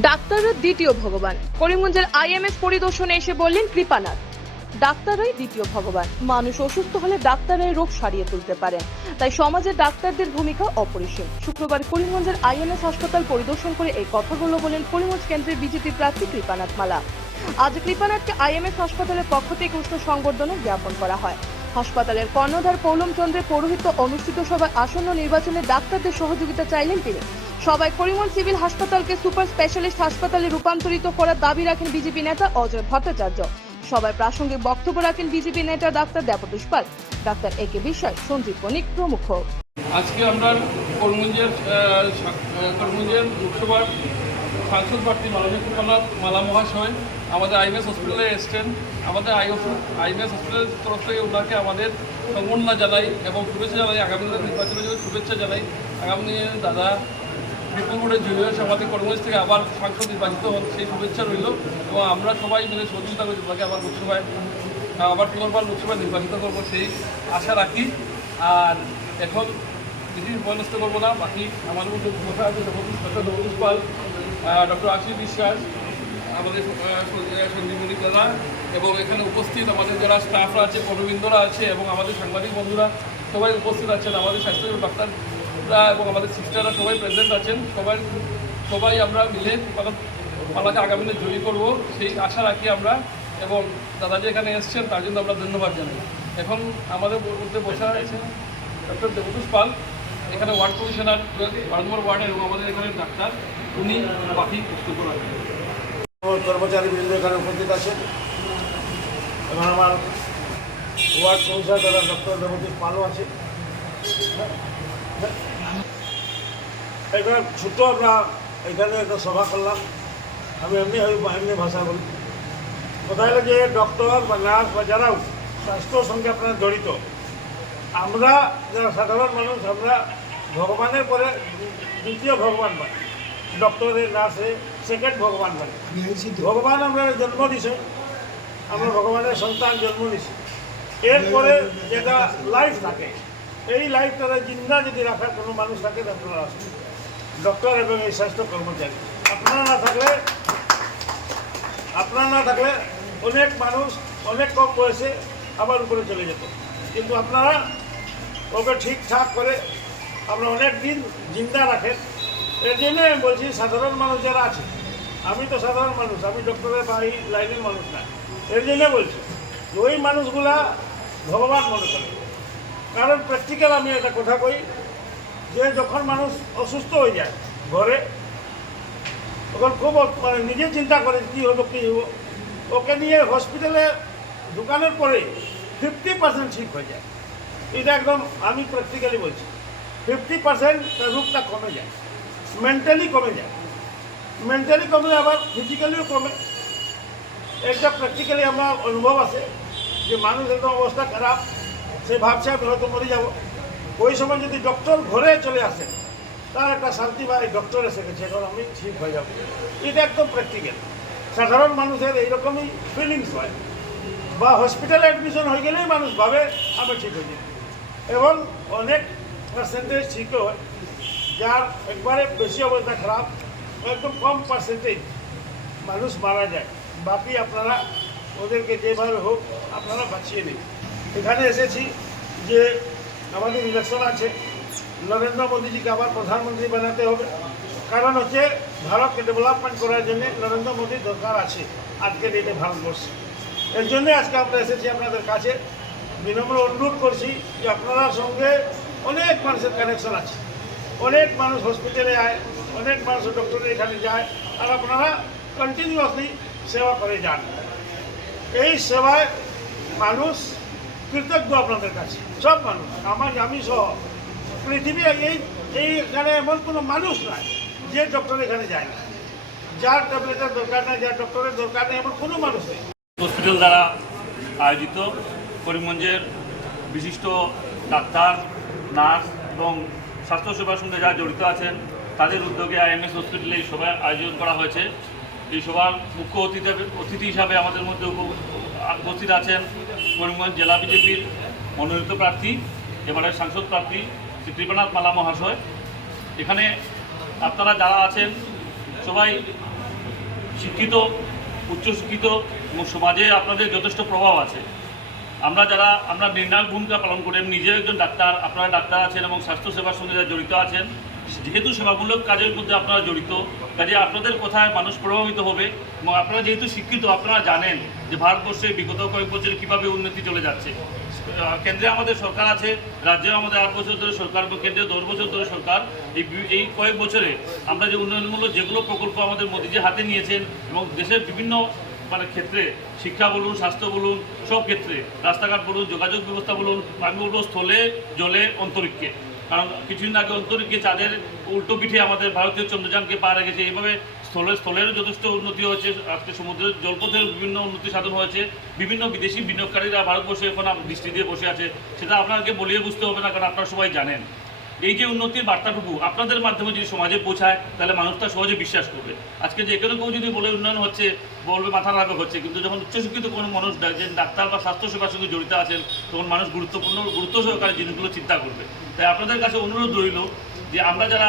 ডাক্তাররা দ্বিতীয় ভগবান। করিমগঞ্জের আইএমএস পরিদর্শনে এসে বললেন কৃপানাথ, ডাক্তাররাই দ্বিতীয় ভগবান। মানুষ অসুস্থ হলে ডাক্তাররাই রোগ সারিয়ে তুলতে পারেন, তাই সমাজে ডাক্তারদের ভূমিকা অপরিসীম। শুক্রবার করিমগঞ্জের আইএমএস হাসপাতাল পরিদর্শন করে এই কথাগুলো বলেন করিমগঞ্জ কেন্দ্রের বিজেপি প্রার্থী কৃপানাথ মালা। আজ কৃপানাথকে আইএমএস হাসপাতালের পক্ষ থেকে উষ্ণ সংবর্ধনা জ্ঞাপন করা হয়। হাসপাতালের কর্ণধার পৌলম চন্দ্রের পৌরোহিত্য অনুষ্ঠিত সভায় আসন্ন নির্বাচনে ডাক্তারদের সহযোগিতা চাইলেন তিনি। সবাই করিমগঞ্জ সিভিল হাসপাতালকে সুপার স্পেশালিস্ট হাসপাতালে রূপান্তরিত করার দাবি রাখেন বিজেপি নেতা অজয় ভট্টাচার্য। সবাই প্রাসঙ্গিক বক্তব্য রাখেন বিজেপি নেতা ডাক্তার দেবতোষ পাল, ডাক্তার একে বিশ্বাস, সঞ্জীব বণিক প্রমুখ। আজকে আমরা করিমগঞ্জের লোকসভার সাংসদ প্রার্থী কৃপানাথ মালা মহাশয় আমাদের আইএমএস হসপিটালে এসছেন। আমাদের আইএমএস হসপিটালের তরফ থেকে ওনাকে আমাদের সম্মাননা জানাই এবং শুভেচ্ছা জানাই। আগামী দিনের নির্বাচনের জন্য শুভেচ্ছা জানাই। আগামী দিনে দাদা বিপুল ভোটে জয়ী হয়ে আমাদের করিমগঞ্জ থেকে আবার সাংসদ নির্বাচিত হন, সেই শুভেচ্ছা রইল এবং আমরা সবাই মিলে সহযোগিতা করি তাকে আবার পুনর্বার লোকসভায় নির্বাচিত করবো সেই আশা রাখি। আর এখন বেশি বয়নস্ত করবো না, বাকি আমাদের মধ্যে কথা আছে ডক্টর দেবতোষ পাল, ডক্টর আশিস বিশ্বাস, আমাদের সঞ্জীব বণিক দাদা এবং এখানে উপস্থিত আমাদের যারা স্টাফরা আছে, কর্মবৃন্দরা আছে এবং আমাদের সাংবাদিক বন্ধুরা সবাই উপস্থিত আছেন। আমাদের স্বাস্থ্য ডাক্তাররা এবং আমাদের সিস্টাররা সবাই প্রেজেন্ট আছেন। সবাই আমরা মিলে পালাকে আগামী দিনে জয়ী করবো সেই আশা রাখি আমরা এবং দাদা যে এখানে এসছেন তার জন্য আমরা ধন্যবাদ জানাই। এখন আমাদের মধ্যে বসা আছে ডক্টর দেবতোষ পাল, এখানে ওয়ার্ড কমিশনার 12 নম্বর ওয়ার্ডের এবং আমাদের এখানে ডাক্তার, উনি বাকি বক্তব্য রাখবেন। কর্মচারীবৃন্দ এখানে উপস্থিত আছেন এবং আমার ওয়ার্ড কমিশনার দাদা ডক্টর দেবতোষ পালও আছে। এবার ছোট্ট আমরা এখানে একটা সভা করলাম। আমি এমনি ভাষা বলি। কথা হলো যে ডক্টর বা নার্স বা যারাও স্বাস্থ্যর সঙ্গে আপনারা জড়িত, আমরা যারা সাধারণ মানুষ আমরা ভগবানের পরে দ্বিতীয় ভগবান মানি। ডক্টরের নার্সে সেকেন্ড ভগবান মানি। ভগবান আমরা জন্ম দিছে, আমরা ভগবানের সন্তান জন্ম দিছি। এরপরে যেটা লাইফ থাকে, এই লাইফটারে জিন্দা যদি রাখার কোনো মানুষ থাকে আপনারা আসুন, ডক্টর এবং এই স্বাস্থ্য কর্মচারী। আপনারা না থাকলে অনেক মানুষ অনেক কম বয়সে আবার উপরে চলে যেত, কিন্তু আপনারা ওকে ঠিকঠাক করে আমরা অনেক দিন জিন্দা রাখেন। এর জন্য আমি বলছি সাধারণ মানুষ যারা আছে, আমি তো সাধারণ মানুষ, আমি ডক্টরের বা এই লাইনের মানুষ না, এর জন্য বলছি ওই মানুষগুলা ভগবান মনে করে। কারণ প্র্যাকটিক্যাল আমি একটা কথা কই যে যখন মানুষ অসুস্থ হয়ে যায় ঘরে, তখন খুব মানে নিজে চিন্তা করে কী হবো। ওকে নিয়ে হসপিটালে ঢুকানোর পরে 50% ঠিক হয়ে যায়। এটা একদম আমি প্র্যাকটিক্যালি বলছি। 50% তার রোগটা কমে যায়, মেন্টালি কমে যায়, মেন্টালি কমে আবার ফিজিক্যালিও কমে। একটা প্র্যাকটিক্যালি আমার অনুভব আছে যে মানুষ একদম অবস্থা খারাপ, সে ভাবছে আমি হয়তো মরে যাব। ওই সময় যদি ডক্টর ঘরে চলে আসে তার একটা শান্তি বা ডক্টর এসে গেছে, এখন আমি ঠিক হয়ে যাব। এটা একদম প্র্যাকটিক্যাল। সাধারণ মানুষের এইরকমই ফিলিংস হয়, বা হসপিটালে অ্যাডমিশন হয়ে গেলেই মানুষ ভাবে আমি ঠিক হয়ে যাব। এবং অনেক পার্সেন্টেজ ঠিকও হয়, যার একবারে বেশি অবস্থা খারাপ একদম কম পার্সেন্টেজ মানুষ মারা যায়। বাকি আপনারা ওদেরকে যেভাবে হোক আপনারা বাঁচিয়ে নিন। এখানে এসেছি যে আমাদের ইলেকশন আছে, নরেন্দ্র মোদীজিকে আবার প্রধানমন্ত্রী বানাতে হবে। কারণ হচ্ছে ভারতকে ডেভেলপমেন্ট করার জন্য নরেন্দ্র মোদীর দরকার আছে আজকের ডেটে ভারতবর্ষে। এর জন্যে আজকে আমরা এসেছি আপনাদের কাছে। বিনম্র অনুরোধ করছি যে আপনার সঙ্গে অনেক মানুষের কানেকশন আছে, অনেক মানুষ হসপিটালে আয়, অনেক মানুষ ডক্টরের এখানে যায়, আর আপনারা কন্টিনিউয়াসলি সেবা করে যান। এই সেবায় মানুষ কৃতজ্ঞ আপনাদের কাছে, সব মানুষ, আমি সহ পৃথিবী এইখানে এমন কোনো মানুষ নাই যে ডক্টর এখানে যায় না। যার ট্যাবলেটের দরকার নেই, যার ডক্টরের দরকার নেই, এমন কোনো মানুষ নেই। হসপিটাল দ্বারা আয়োজিত করিমগঞ্জের বিশিষ্ট ডাক্তার, নার্স এবং স্বাস্থ্যসেবার সঙ্গে যারা জড়িত আছেন তাদের উদ্যোগে আইএমএস হসপিটালে এই সভার আয়োজন করা হয়েছে। এই সভার মুখ্য অতিথি হিসাবে আমাদের মধ্যে উপস্থিত আছেন করিমগঞ্জ জেলা বিজেপির মনোনীত প্রার্থী, এবারের সাংসদ প্রার্থী শ্রী কৃপানাথ মালা মহাশয়। এখানে আপনারা যারা আছেন সবাই শিক্ষিত, উচ্চশিক্ষিত এবং সমাজে আপনাদের যথেষ্ট প্রভাব আছে। আমরা নির্ণায়ক ভূমিকা পালন করি। আমি নিজেও একজন ডাক্তার, আপনারা ডাক্তার আছেন এবং স্বাস্থ্যসেবার সঙ্গে যারা জড়িত আছেন, যেহেতু সেবামূলক কাজের মধ্যে আপনারা জড়িত, কাজে আপনাদের কথায় মানুষ প্রভাবিত হবে এবং আপনারা যেহেতু শিক্ষিত, আপনারা জানেন যে ভারতবর্ষে বিগত কয়েক বছরে কীভাবে উন্নতি চলে যাচ্ছে। কেন্দ্রে আমাদের সরকার আছে, রাজ্যেও আমাদের 8 বছর ধরে সরকার, কেন্দ্রে 10 বছর ধরে সরকার। এই কয়েক বছরে আমরা যে উন্নয়নমূলক যেগুলো প্রকল্প আমাদের মোদিজি হাতে নিয়েছেন এবং দেশের বিভিন্ন ক্ষেত্রে, শিক্ষা বলুন, স্বাস্থ্য বলুন, সব ক্ষেত্রে, রাস্তাঘাট বলুন, যোগাযোগ ব্যবস্থা বলুন, আমি বলবো স্থলে, জলে, অন্তরিক্ষে। কারণ কিছুদিন আগে অন্তরিক্ষে চাঁদের উল্টো পিঠে আমাদের ভারতীয় চন্দ্রযানকে পা রেখেছে। এইভাবে স্থলেরও যথেষ্ট উন্নতি হয়েছে। আজকে সমুদ্রের জলপথের বিভিন্ন উন্নতি সাধন হয়েছে। বিভিন্ন বিদেশি বিনিয়োগকারীরা ভারতবর্ষে এখন দৃষ্টি দিয়ে বসে আছে। সেটা আপনাকে বলিয়ে বুঝতে হবে না, কারণ আপনারা সবাই জানেন। এই যে উন্নতির বার্তাটুকু আপনাদের মাধ্যমে যদি সমাজে পৌঁছায়, তাহলে মানুষ তা সহজে বিশ্বাস করবে। আজকে যে কোনো কেউ যদি বলে উন্নয়ন হচ্ছে, বলবে মাথা রাখা হচ্ছে, কিন্তু যখন উচ্চশিক্ষিত কোনো মানুষ যে ডাক্তার বা স্বাস্থ্যসেবার সঙ্গে জড়িত আছেন, তখন মানুষ গুরুত্ব সহকারে জিনিসগুলো চিন্তা করবে। তাই আপনাদের কাছে অনুরোধ রইল যে আমরা যারা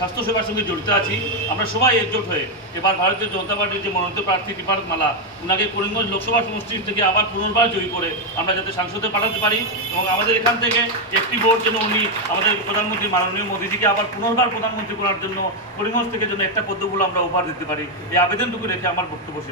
স্বাস্থ্যসেবার সঙ্গে জড়িত আছি, আমরা সবাই একজোট হয়ে এবার ভারতীয় জনতা পার্টির যে মনোনীত প্রার্থী কৃপানাথ মালা, ওনাকে করিমগঞ্জ লোকসভা সমষ্টির থেকে আবার পুনর্বার জয়ী করে আমরা যাতে সংসদে পাঠাতে পারি এবং আমাদের এখান থেকে একটি ভোট যেন উনি আমাদের প্রধানমন্ত্রী মাননীয় মোদীজিকে আবার পুনর্বার প্রধানমন্ত্রী করার জন্য করিমগঞ্জ থেকে যেন একটা পদ্মফুল আমরা উপহার দিতে পারি, এই আবেদনটুকু রেখে আমার বক্তব্য শেষ।